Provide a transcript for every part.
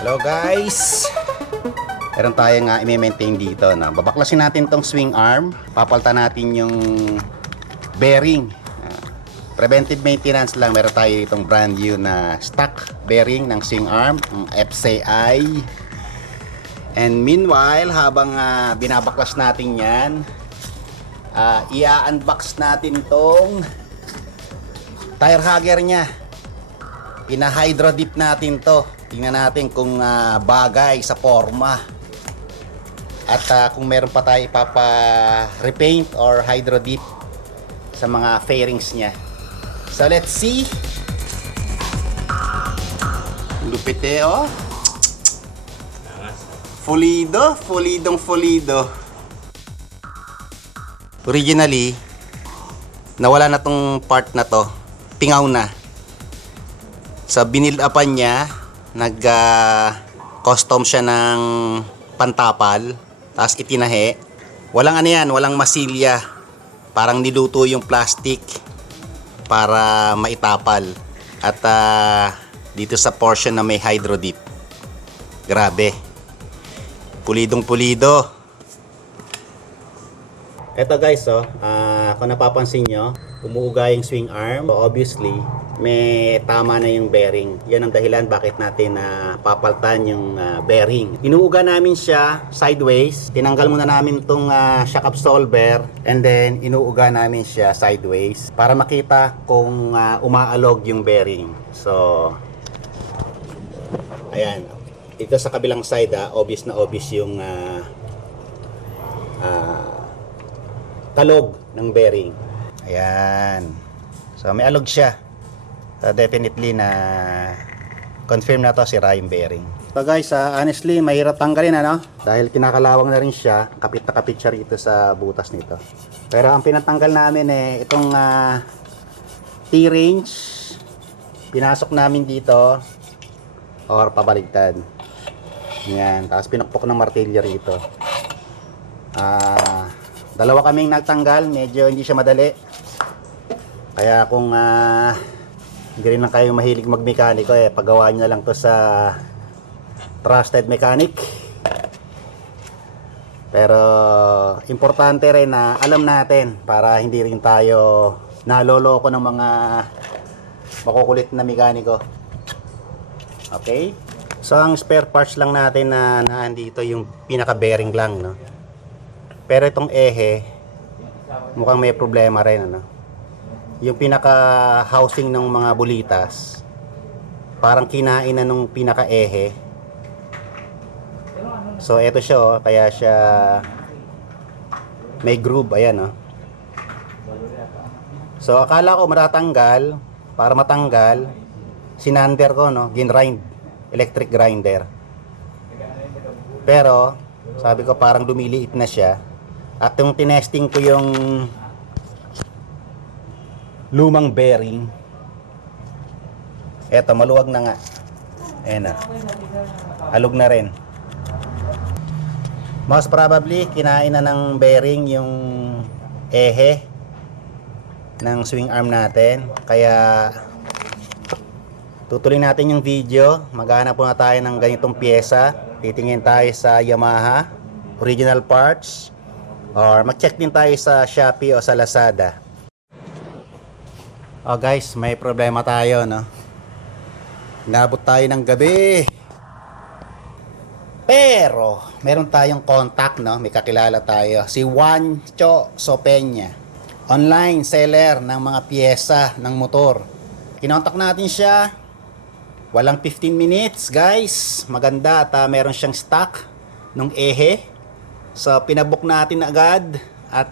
Hello guys! Meron tayong i-maintain dito. Babaklasin natin tong swing arm. Papalitan natin yung bearing. Preventive maintenance lang. Meron tayo itong brand new na stock bearing ng swing arm, ang FCI. And meanwhile, habang binabaklas natin yan, i-unbox natin tong tire hugger nya. Ina-hydro dip natin to. Tingnan natin kung bagay sa forma. At kung meron pa tayo ipapa-repaint or hydro dip sa mga fairings nya. So let's see. Lupit oh. Fulidong. Originally, nawala na tong part na to. Tingaw na. Sa binild upan niya, custom siya ng pantapal, tapos itinahe. Walang walang masilya. Parang niluto yung plastic para maitapal. At dito sa portion na may hydro dip. Grabe. Pulidong-pulido. Eto guys, kung napapansin nyo, umuuga yung swing arm. So obviously, may tama na yung bearing. Yan ang dahilan bakit natin papaltan yung bearing. Inuuga namin siya sideways. Tinanggal muna namin itong shock absorber. And then, inuuga namin siya sideways para makita kung umaalog yung bearing. So, ayan. Ito sa kabilang side, obvious na obvious yung kalog ng bearing. Ayan. So, may alog siya. Definitely na confirm na to si yung bearing. So guys, honestly, mahirap tanggalin dahil kinakalawang na rin siya. Kapit na kapit siya rito sa butas nito. Pero ang pinatanggal namin itong T-range. Pinasok namin dito or pabaligtad. Yan, tapos pinukpok ng martilyo rito. Dalawa kaming nagtanggal, medyo hindi siya madali. Kaya kung hindi rin lang kayo mahilig magmekaniko, paggawa nyo na lang to sa trusted mechanic. Pero importante rin na alam natin para hindi rin tayo naloloko ng mga makukulit na mekaniko. Okay? So ang spare parts lang natin na nandito yung pinaka bearing lang, no? Pero itong ehe mukhang may problema rin, yung pinaka housing ng mga bulitas parang kinain na nung pinaka ehe. So eto siya, kaya siya may groove, ayan So akala ko matatanggal. Para matanggal, sinander ko, ginrind, electric grinder. Pero sabi ko parang lumiliit na siya. At yung tinesting ko yung lumang bearing, eto maluwag na nga. Ayan alog na rin. Most probably kinain na ng bearing yung ehe ng swing arm natin. Kaya tutuloy natin yung video. Maghanap po na tayo ng ganitong pyesa. Titingin tayo sa Yamaha original parts, or mag-check din tayo sa Shopee o sa Lazada. Oh guys, may problema tayo, Inabot tayo ng gabi. Pero meron tayong contact, may kakilala tayo, si Juancho Sopenya, online seller ng mga piyesa ng motor. Kinontak natin siya. Walang 15 minutes guys. Maganda at meron siyang stock nung ehe. So pinabook natin agad. At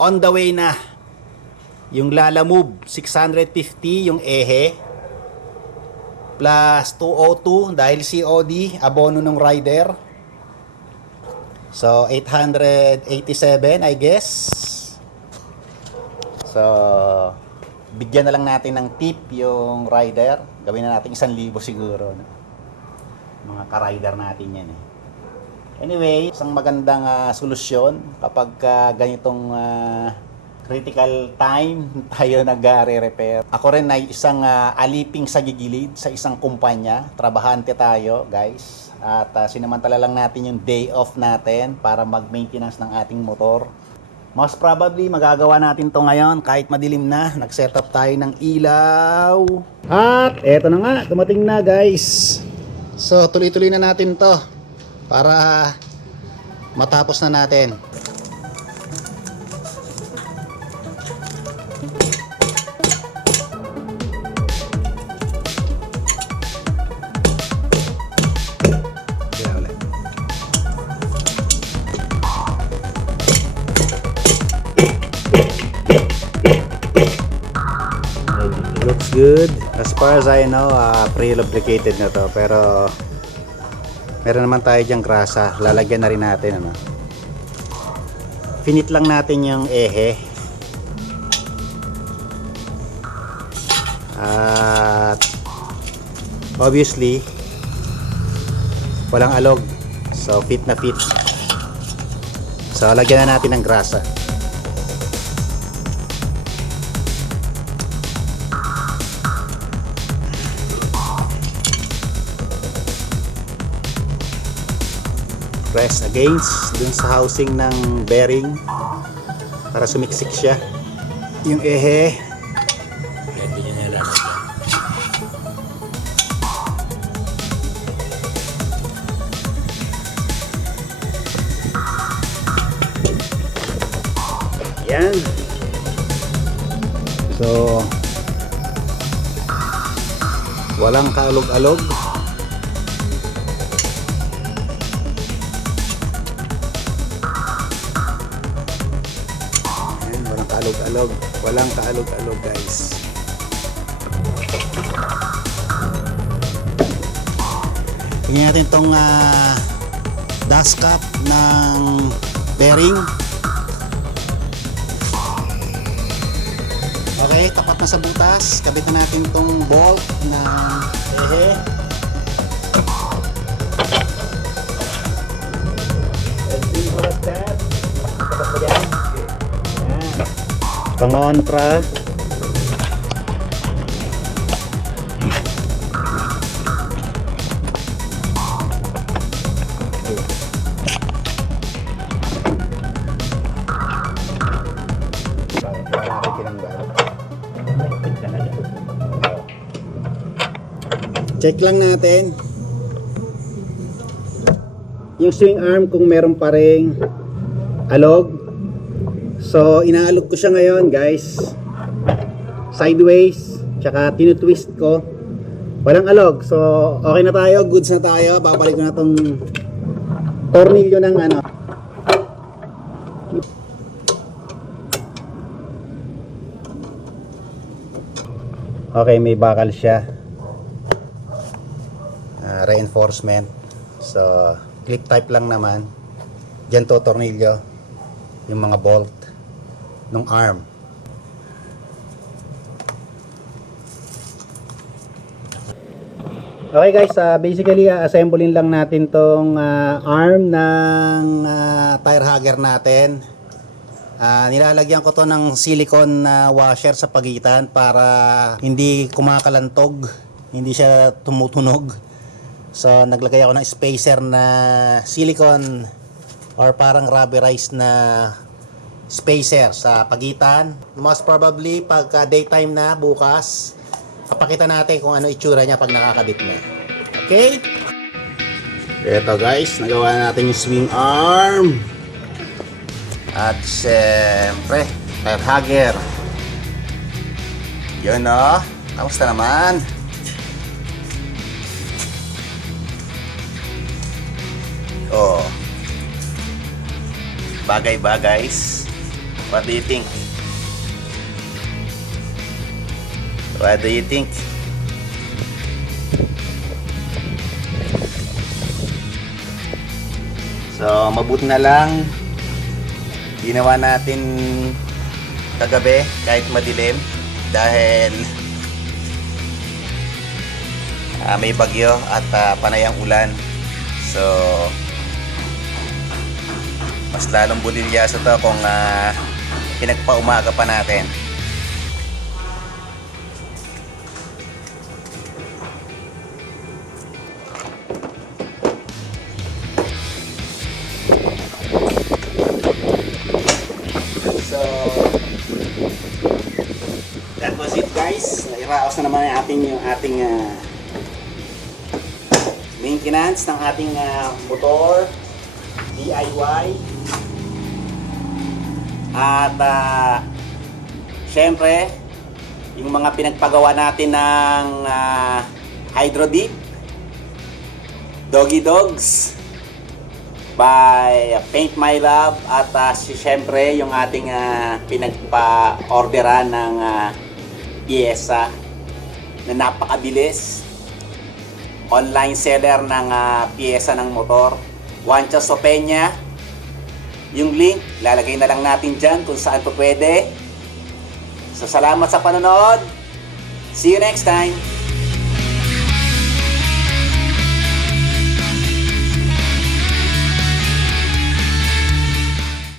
on the way na yung Lalamove 650 yung ehe plus 202 dahil COD abono ng rider. So 887 I guess. So bigyan na lang natin ng tip yung rider. Gawin na natin 1,000 siguro, mga ka-rider natin yan Anyway, isang magandang solusyon kapag ganitong critical time tayo nag-re-repair. Ako rin ay isang aliping sa gigilid sa isang kumpanya. Trabahante tayo, guys. At sinamantala lang natin yung day off natin para mag-maintenance ng ating motor. Most probably, magagawa natin to ngayon kahit madilim na. Nag-set up tayo ng ilaw. At eto na nga, dumating na guys. So, tuloy-tuloy na natin to para matapos na natin. Looks good. As far as I know, pre-lubricated na to. Pero meron naman tayo dyang grasa. Lalagyan na rin natin. Ano? Finit lang natin yung ehe. At obviously walang alog. So fit na fit. So lagyan na natin ng grasa. Press against dun sa housing ng bearing para sumiksik siya yung ehe. Pwede nyo nilalagyan. Yan. So walang kaalog-alog. Kaalog-alog, walang kaalog-alog guys. Tingnan natin tong dust cap ng bearing. Okay, tapat na sa butas. Kabit na natin tong bolt ng ehe. As simple as that. Tapat mo yan. Pangontra. Check lang natin yung swing arm kung meron pa ring alog. So, inaalog ko siya ngayon guys, sideways, tsaka tinutwist ko, walang alog. So, okay na tayo, goods na tayo. Babalik ko na tong tornilyo ng ano. Okay, may bakal siya, reinforcement. So, clip type lang naman. Diyan to tornilyo yung mga bolt ng arm. Okay guys, basically assemblein lang natin tong arm ng tire hugger natin. Nilalagyan ko to ng silicone washer sa pagitan para hindi kumakalantog, hindi siya tumutunog. So naglagay ako ng spacer na silicone or parang rubberized na spacer sa pagitan. Most probably pagka daytime na bukas, papakita natin kung ano itsura niya pag nakakabit na. Okay? Ito guys, nagawa na natin yung swing arm. At syempre, tire hugger. Yun o. Kamusta naman? Oh. Bagay ba guys? What do you think? What do you think? So, mabuti na lang ginawa natin kagabi kahit madilim dahil may bagyo at panay ang ulan. So, mas lalong bulilya sa to kung pinagpaumaga pa natin. So, that was it guys. Iraos na naman yung ating maintenance ng ating motor, DIY. At syempre, yung mga pinagpagawa natin ng Hydro Deep, Doggy Dogs by Paint My Love, at syempre yung ating pinagpa-orderan ng pyesa na napakabilis, online seller ng pyesa ng motor, Wancha Sopenya. Yung link, lalagay na lang natin dyan kung saan po pwede. So, salamat sa panonood. See you next time.